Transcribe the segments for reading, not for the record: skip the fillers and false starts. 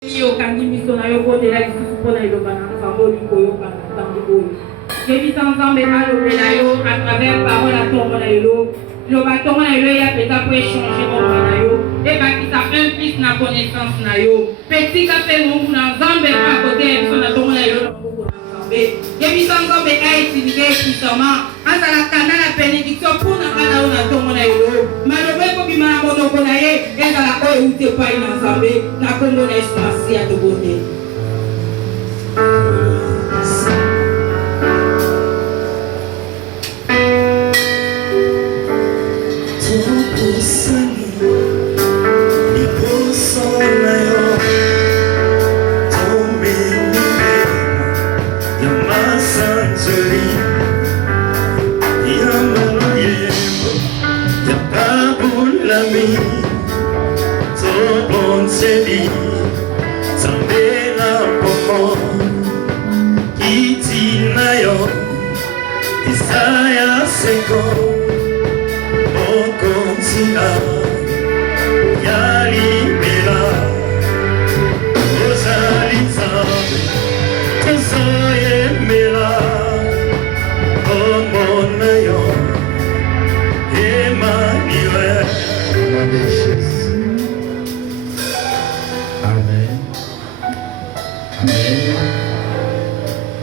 Yo kandi misona yo kote la kisupona ilobana nzambo likoyo kana ntango boyo. Jebisa nzambe alobela yo à travers parole à ton na yo. Le bâton na yo ya peta pour échanger mon na yo. Et ba qui ça un plus na connaissance na yo. Petit ka fait mon na nzambe à côté son na ton na yo na beaucoup na nzambe. Jebisa nzambe a utilisé puissamment. Asa la kana la bénédiction pour na kana na ton na yo. Malobe ko bima bono ko na ye, ezala ko ute pa ina nzambe na kombo na espasi ya tobone.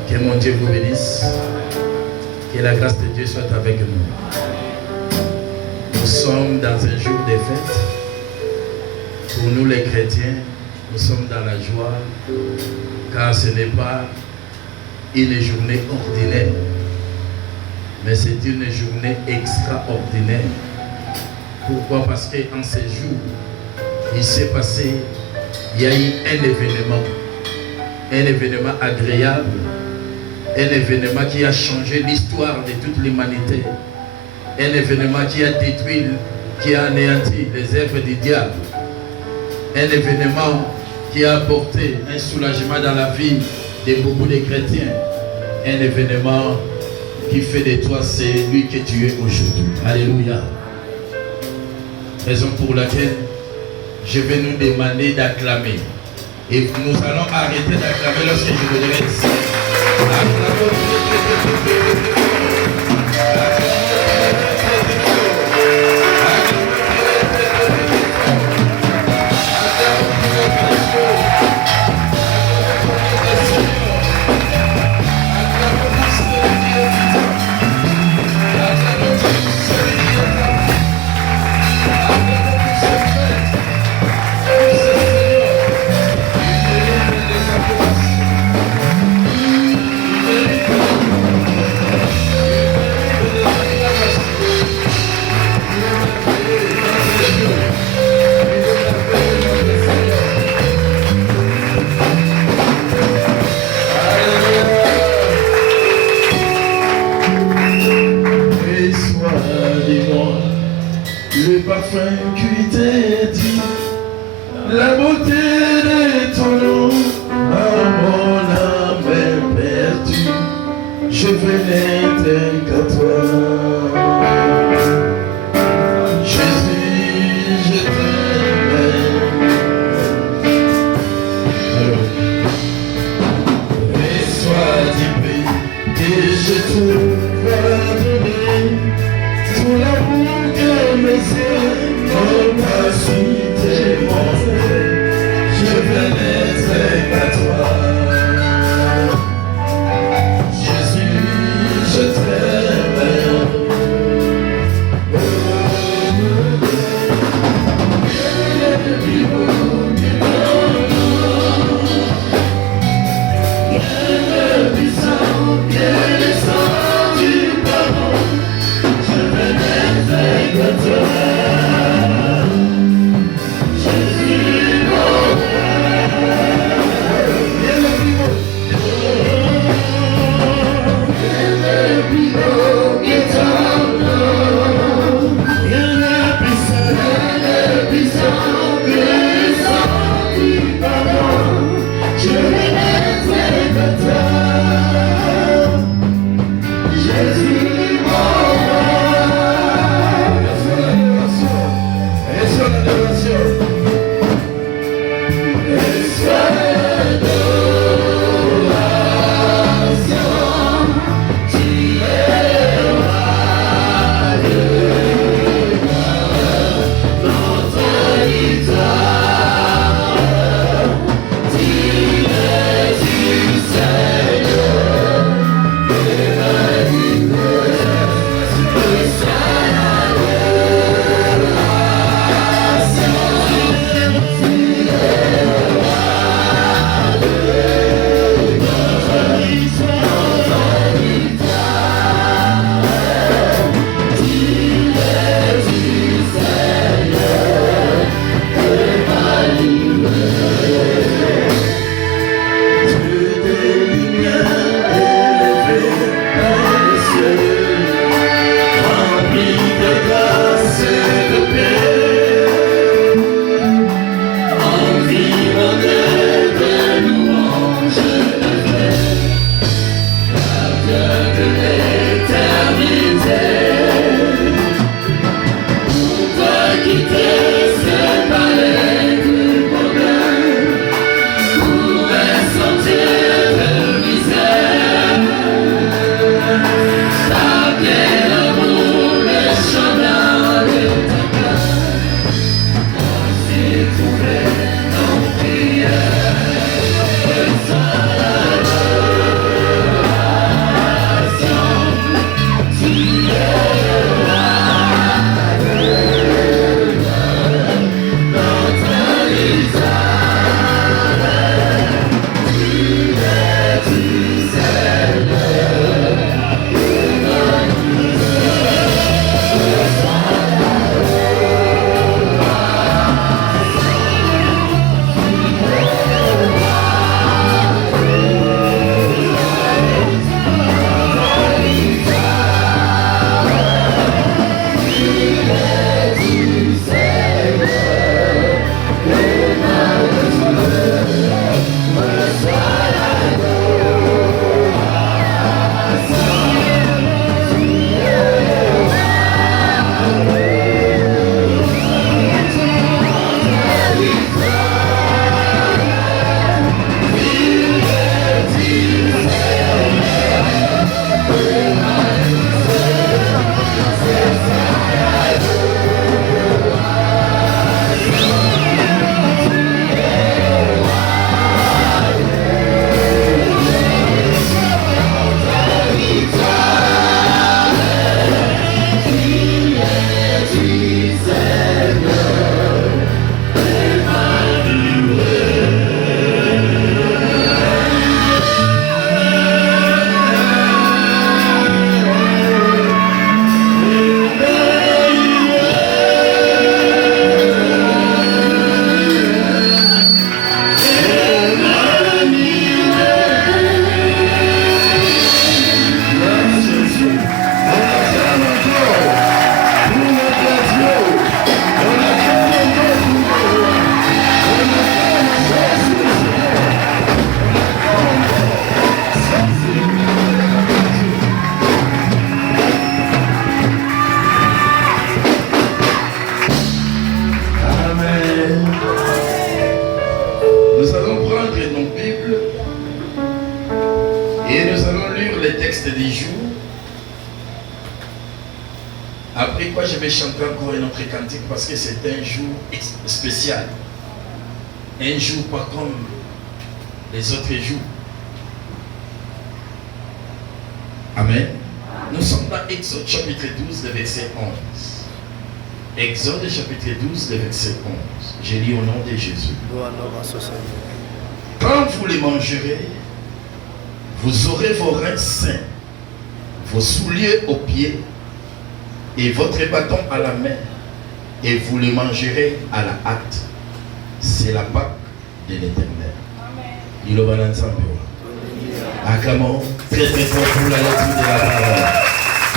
Que mon Dieu vous bénisse. Que la grâce de Dieu soit avec nous. Nous sommes dans un jour de fête. Pour nous les chrétiens, nous sommes dans la joie, car ce n'est pas une journée ordinaire, mais c'est une journée extraordinaire. Pourquoi? Parce qu'en ce jour, il s'est passé, il y a eu un événement agréable, un événement qui a changé l'histoire de toute l'humanité, un événement qui a détruit, qui a anéanti les œuvres du diable, un événement qui a apporté un soulagement dans la vie de beaucoup de chrétiens, un événement qui fait de toi celui que tu es aujourd'hui. Alléluia. Raison pour laquelle je vais nous demander d'acclamer. Et nous allons arrêter d'acclamer lorsque je vous dirai ici. ouvrir nos Bibles et nous allons lire les textes du jour. Après quoi, je vais chanter encore un autre cantique parce que c'est un jour spécial. Un jour pas comme les autres jours. Amen. Nous sommes dans Exode chapitre 12, le verset 11. Exode chapitre 12, le verset 11. J'ai lu au nom de Jésus. Quand vous les mangerez, vous aurez vos reins sains, vos souliers aux pieds et votre bâton à la main, et vous les mangerez à la hâte. C'est la Pâque de l'Éternel. Il va l'ensemble. Acclamons très très fort pour la lecture de la parole.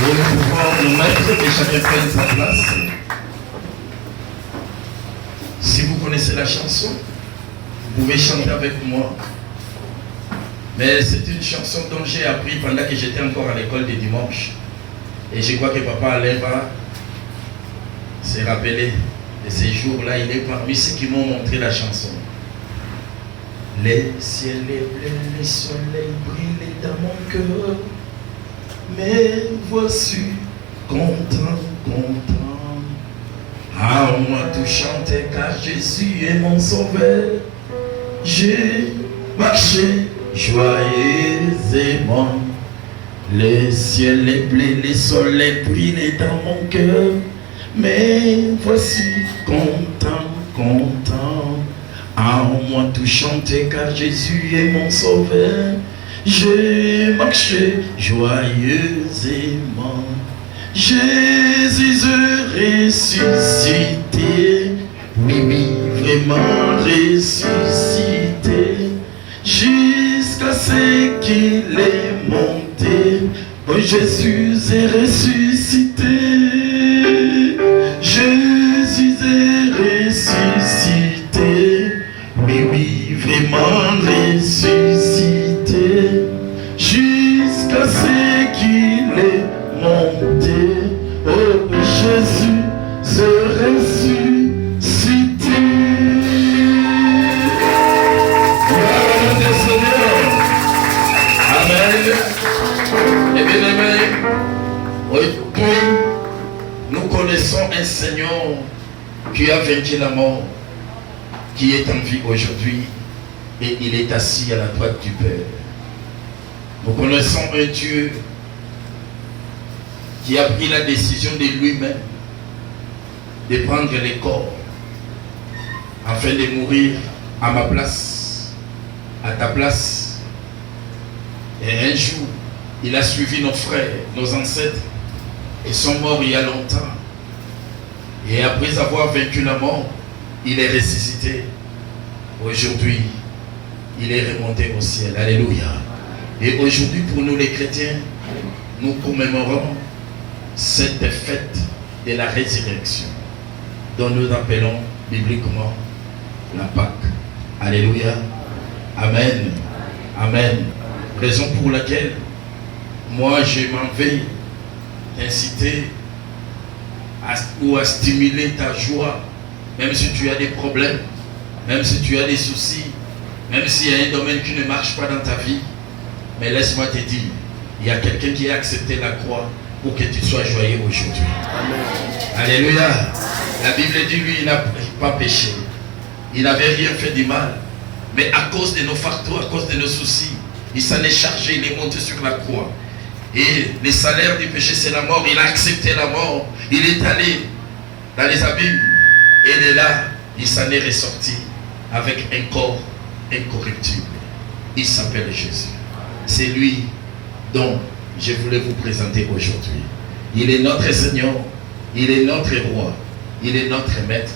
Nous pouvons nous mettre et chacun prenne sa place. Si vous connaissez la chanson, vous pouvez chanter avec moi. Mais c'est une chanson dont j'ai appris pendant que j'étais encore à l'école de dimanche. Et je crois que Papa Alain va se rappeler de ces jours-là. Il est parmi ceux qui m'ont montré la chanson. Les ciels est bleu, le soleil brille dans mon cœur. Mais voici, content, content. À moi tout chanter car Jésus est mon sauveur. J'ai marché joyeusement. Le ciel est bleu, le soleil brille dans mon cœur. Mais voici, content, content. À moi tout chanter car Jésus est mon sauveur. J'ai marché joyeusement. Jésus est ressuscité. Oui, oui, vraiment ressuscité. Jusqu'à ce qu'il est monté. Oh, Jésus est ressuscité. Jésus est ressuscité. Oui, oui, vraiment ressuscité. Jusqu'à ce qu'il est monté. Oh, Jésus est ressuscité. Gloire au Seigneur. Amen. Et bien aimé, aujourd'hui, nous connaissons un Seigneur qui a vaincu la mort, qui est en vie aujourd'hui, et il est assis à la droite du Père. Nous connaissons un Dieu qui a pris la décision de lui-même de prendre les corps afin de mourir à ma place, à ta place. Et un jour, il a suivi nos frères, nos ancêtres, et sont morts il y a longtemps. Et après avoir vaincu la mort, il est ressuscité. Aujourd'hui, il est remonté au ciel. Alléluia. Et aujourd'hui, pour nous les chrétiens, nous commémorons cette fête de la résurrection, dont nous appelons bibliquement la Pâque. Alléluia. Amen. Amen. Raison pour laquelle moi je m'en vais t'inciter à stimuler ta joie, même si tu as des problèmes, même si tu as des soucis, même s'il y a un domaine qui ne marche pas dans ta vie. Mais laisse-moi te dire, il y a quelqu'un qui a accepté la croix pour que tu sois joyeux aujourd'hui. Alléluia. La Bible dit, lui, il n'a pas péché. Il n'avait rien fait du mal. Mais à cause de nos fardeaux, à cause de nos soucis, il s'en est chargé, il est monté sur la croix. Et le salaire du péché, c'est la mort. Il a accepté la mort. Il est allé dans les abîmes. Et de là, il s'en est ressorti avec un corps incorruptible. Il s'appelle Jésus. C'est lui dont je voulais vous présenter aujourd'hui. Il est notre Seigneur. Il est notre roi. Il est notre maître.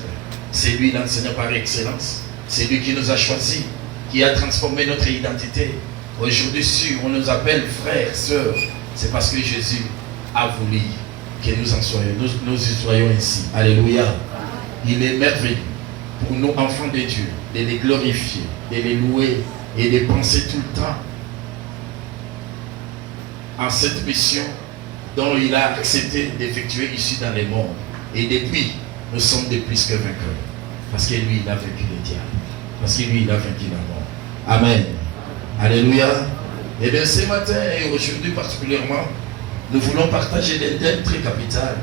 C'est lui l'enseignant par excellence. C'est lui qui nous a choisis, qui a transformé notre identité. Aujourd'hui, si on nous appelle frères, sœurs, c'est parce que Jésus a voulu que nous en soyons, nous y soyons ici. Alléluia. Il est merveilleux pour nous, enfants de Dieu, de les glorifier, de les louer et de penser tout le temps en cette mission dont il a accepté d'effectuer ici dans les mondes. Et depuis, nous sommes de plus que vainqueurs. Parce que lui, il a vaincu le diable. Parce que lui, il a vaincu la mort. Amen. Alléluia. Et bien ce matin et aujourd'hui particulièrement, nous voulons partager des thèmes très capital,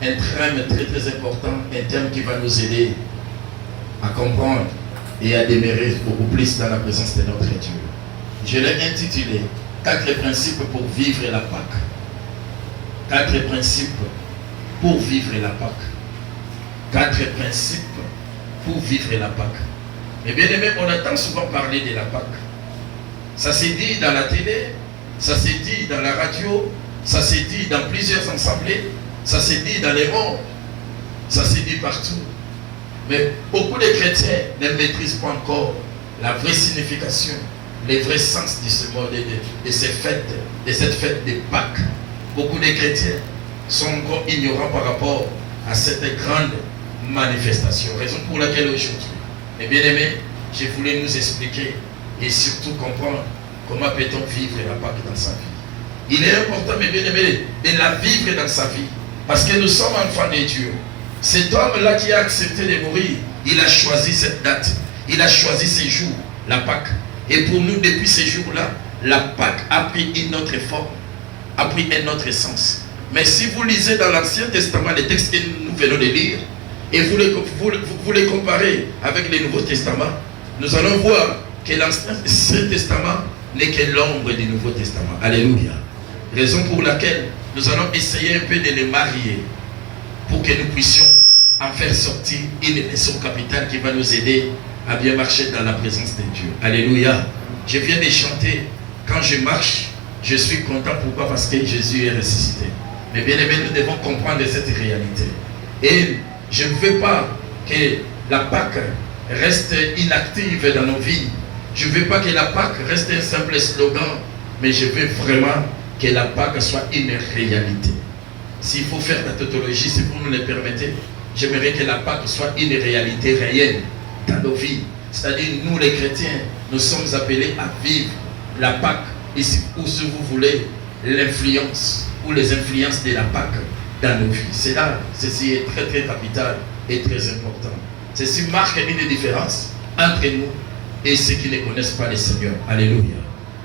un thème très très important, un thème qui va nous aider à comprendre et à demeurer beaucoup plus dans la présence de notre Dieu. Je l'ai intitulé 4 principes pour vivre la Pâque. 4 principes pour vivre la Pâque. 4 principes pour vivre la Pâque. Et bien aimé, on entend souvent parler de la Pâque. Ça s'est dit dans la télé, ça s'est dit dans la radio, ça s'est dit dans plusieurs assemblées, ça s'est dit dans les mondes, ça s'est dit partout. Mais beaucoup de chrétiens ne maîtrisent pas encore la vraie signification, le vrai sens de ce mot, de cette fête de Pâques. Beaucoup de chrétiens sont encore ignorants par rapport à cette grande manifestation. Raison pour laquelle aujourd'hui, mes bien-aimés, je voulais nous expliquer et surtout comprendre comment peut-on vivre la Pâque dans sa vie. Il est important, mes bien-aimés, de la vivre dans sa vie parce que nous sommes enfants de Dieu. Cet homme-là qui a accepté de mourir, il a choisi cette date, il a choisi ce jour, la Pâque. Et pour nous, depuis ce jour-là, la Pâque a pris une autre forme, a pris un autre sens. Mais si vous lisez dans l'Ancien Testament les textes que nous venons de lire, et vous les comparez avec le Nouveau Testament, nous allons voir que l'Ancien Testament n'est que l'ombre du Nouveau Testament. Alléluia. Raison pour laquelle nous allons essayer un peu de les marier pour que nous puissions en faire sortir une leçon capitale qui va nous aider à bien marcher dans la présence de Dieu. Alléluia. Je viens de chanter, quand je marche, je suis content. Pourquoi? Parce que Jésus est ressuscité. Mais bien aimé, nous devons comprendre cette réalité. Et je ne veux pas que la Pâque reste inactive dans nos vies. Je ne veux pas que la Pâque reste un simple slogan, mais je veux vraiment que la Pâque soit une réalité. S'il faut faire la tautologie, si vous nous le permettez, j'aimerais que la Pâque soit une réalité réelle dans nos vies. C'est-à-dire, nous les chrétiens, nous sommes appelés à vivre la Pâque, ici, ou si vous voulez, l'influence ou les influences de la Pâque dans nos vies. C'est là, ceci est très très capital et très important. Ceci marque une différence entre nous et ceux qui ne connaissent pas le Seigneur. Alléluia.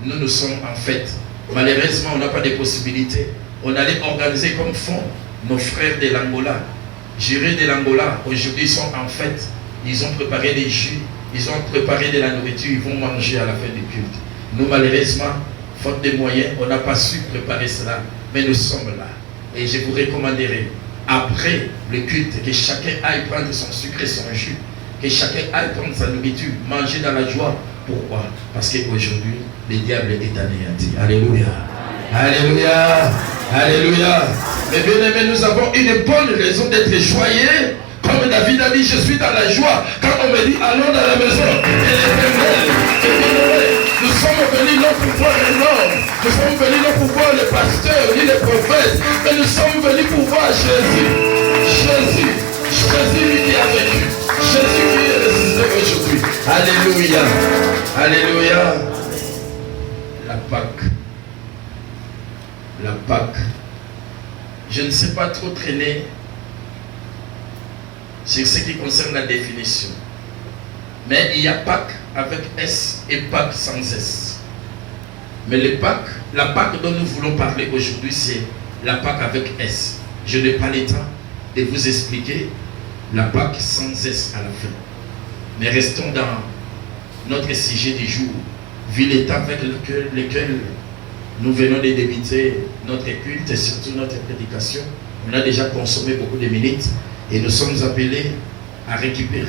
Nous sommes en fête. Malheureusement, on n'a pas de possibilités. On allait organiser comme font nos frères de l'Angola. Jurés de l'Angola, aujourd'hui, ils sont en fête. Ils ont préparé des jus, ils ont préparé de la nourriture, ils vont manger à la fin du culte. Nous, malheureusement, faute de moyens, on n'a pas su préparer cela. Mais nous sommes là. Et je vous recommanderai, après le culte, que chacun aille prendre son sucre et son jus. Que chacun aille prendre sa nourriture, manger dans la joie. Pourquoi? Parce qu'aujourd'hui, le diable est anéanti. Alléluia. Alléluia. Alléluia. Mais bien aimés, nous avons une bonne raison d'être joyeux. Comme David a dit, je suis dans la joie. Quand on me dit, allons dans la maison de l'Éternel. Nous sommes venus non pour voir les hommes. Nous sommes venus non pour voir les pasteurs ni les prophètes. Mais nous sommes venus pour voir Jésus. Jésus. Jésus qui a vécu. Jésus qui est ressuscité aujourd'hui. Alléluia. Alléluia. La Pâque. La Pâque. Je ne sais pas trop traîner sur ce qui concerne la définition. Mais il y a Pâques avec S et Pâques sans S. Mais la Pâque dont nous voulons parler aujourd'hui, c'est la Pâque avec S. Je n'ai pas le temps de vous expliquer la Pâque sans S à la fin. Mais restons dans notre sujet du jour, vu l'état avec lequel nous venons de débuter notre culte et surtout notre prédication. On a déjà consommé beaucoup de minutes et nous sommes appelés à récupérer.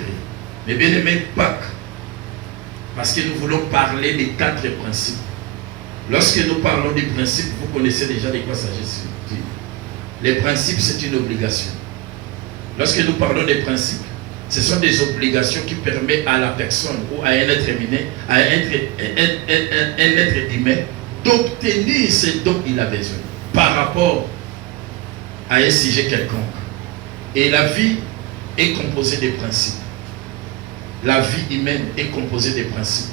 Mais bien aimé, Pâques, parce que nous voulons parler des 4 principes. Lorsque nous parlons des principes, vous connaissez déjà de quoi s'agit-il. Les principes, c'est une obligation. Lorsque nous parlons des principes, ce sont des obligations qui permettent à la personne ou à un être humain d'obtenir ce dont il a besoin par rapport à un sujet quelconque. Et la vie est composée de principes. La vie humaine est composée de principes.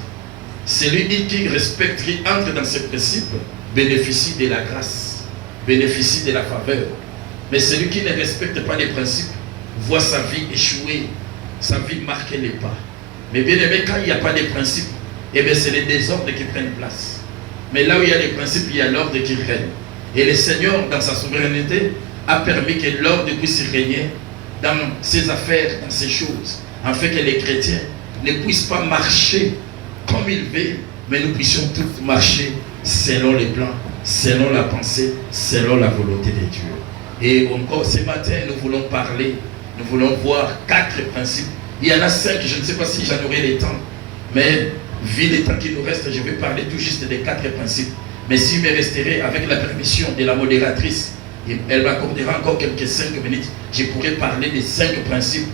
Celui qui respecte, qui entre dans ces principes, bénéficie de la grâce, bénéficie de la faveur. Mais celui qui ne respecte pas les principes voit sa vie échouer, sa vie marquer les pas. Mais bien aimé, quand il n'y a pas de principes, eh bien c'est les désordres qui prennent place. Mais là où il y a les principes, il y a l'ordre qui règne. Et le Seigneur, dans sa souveraineté, a permis que l'ordre puisse régner dans ses affaires, dans ses choses, afin que les chrétiens ne puissent pas marcher comme ils veulent, mais nous puissions tous marcher selon les plans, selon la pensée, selon la volonté de Dieu. Et encore ce matin, nous voulons parler, nous voulons voir 4 principes. Il y en a 5, je ne sais pas si j'en aurai le temps, mais vu le temps qui nous reste, je vais parler tout juste des 4 principes. Mais s'il me resterait, avec la permission de la modératrice, elle m'accordera encore quelques 5 minutes, je pourrais parler des 5 principes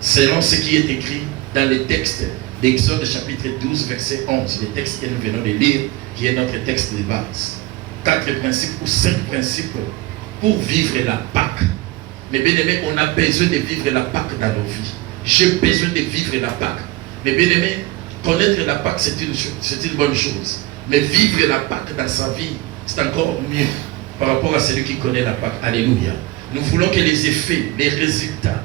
selon ce qui est écrit dans les textes d'Exode chapitre 12, verset 11, le texte que nous venons de lire, qui est notre texte de base. 4 principes ou 5 principes pour vivre la Pâque. Mais bien aimé, on a besoin de vivre la Pâque dans nos vies. J'ai besoin de vivre la Pâque. Mais bien aimé, connaître la Pâque, c'est une bonne chose. Mais vivre la Pâque dans sa vie, c'est encore mieux par rapport à celui qui connaît la Pâque. Alléluia. Nous voulons que les effets, les résultats,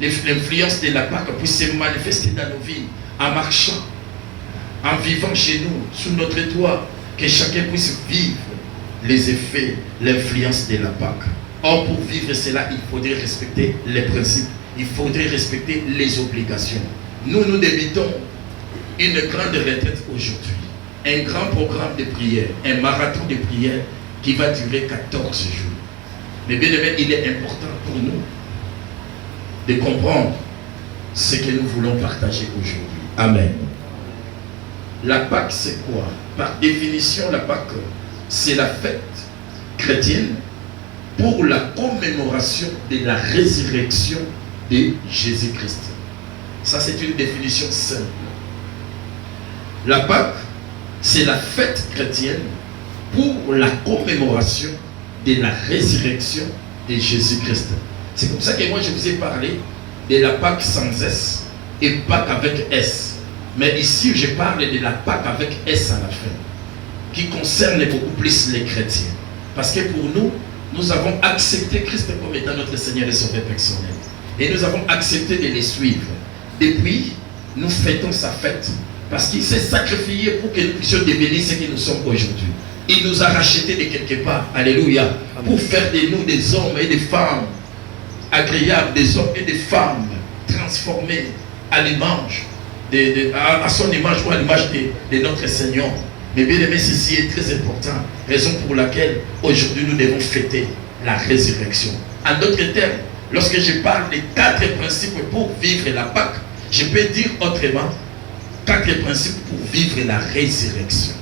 l'influence de la Pâque puisse se manifester dans nos vies, en marchant, en vivant chez nous, sous notre toit, que chacun puisse vivre les effets, l'influence de la Pâque. Or, pour vivre cela, il faudrait respecter les principes, il faudrait respecter les obligations. Nous débutons une grande retraite aujourd'hui, un grand programme de prière, un marathon de prière qui va durer 14 jours. Mais bien aimé, il est important pour nous de comprendre ce que nous voulons partager aujourd'hui. Amen. La Pâque, c'est quoi? Par définition, la Pâque, c'est la fête chrétienne pour la commémoration de la résurrection de Jésus-Christ. Ça, c'est une définition simple. La Pâque, c'est la fête chrétienne pour la commémoration de la résurrection de Jésus-Christ. C'est comme ça que moi, je vous ai parlé de la Pâque sans S et Pâque avec S. Mais ici, je parle de la Pâque avec S à la fin, qui concerne beaucoup plus les chrétiens. Parce que pour nous, nous avons accepté Christ comme étant notre Seigneur et Sauveur personnel. Et nous avons accepté de les suivre. Depuis, nous fêtons sa fête. Parce qu'il s'est sacrifié pour que nous puissions devenir ce que nous sommes aujourd'hui. Il nous a rachetés de quelque part. Alléluia. Pour faire de nous des hommes et des femmes agréables, des hommes et des femmes transformés à l'image, à son image ou à l'image de notre Seigneur. Mais bien aimé, ceci est très important. Raison pour laquelle aujourd'hui nous devons fêter la résurrection. En d'autres termes, lorsque je parle des 4 principes pour vivre la Pâque, je peux dire autrement 4 principes pour vivre la résurrection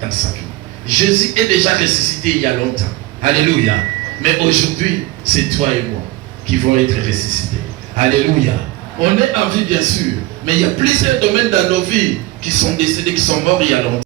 dans sa vie. Jésus est déjà ressuscité il y a longtemps. Alléluia. Mais aujourd'hui, c'est toi et moi qui vont être ressuscités. Alléluia. On est en vie bien sûr, mais il y a plusieurs domaines dans nos vies qui sont décédés, qui sont morts il y a longtemps.